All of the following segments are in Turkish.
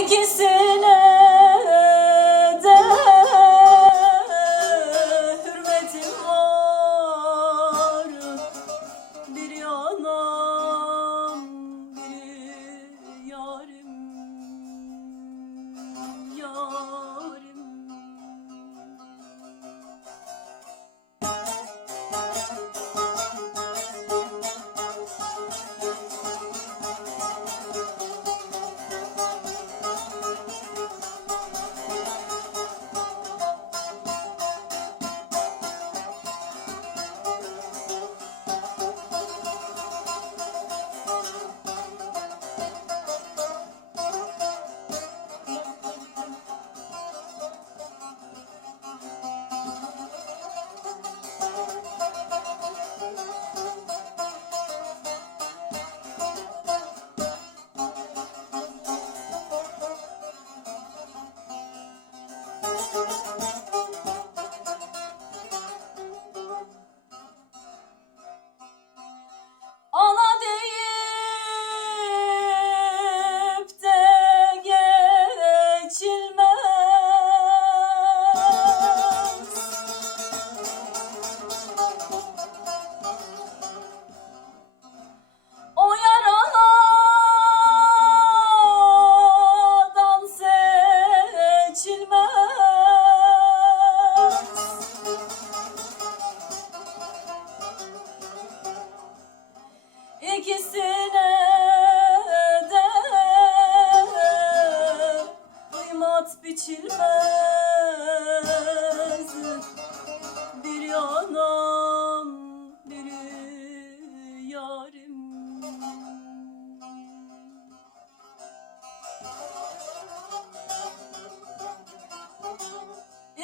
İkisine de hürmetim var. Bir yanam bir yarim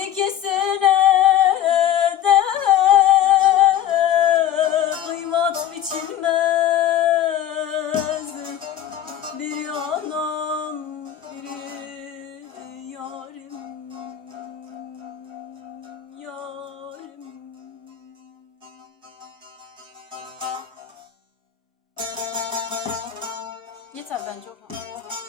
İkisine de kıymat biçilmez Bir yanam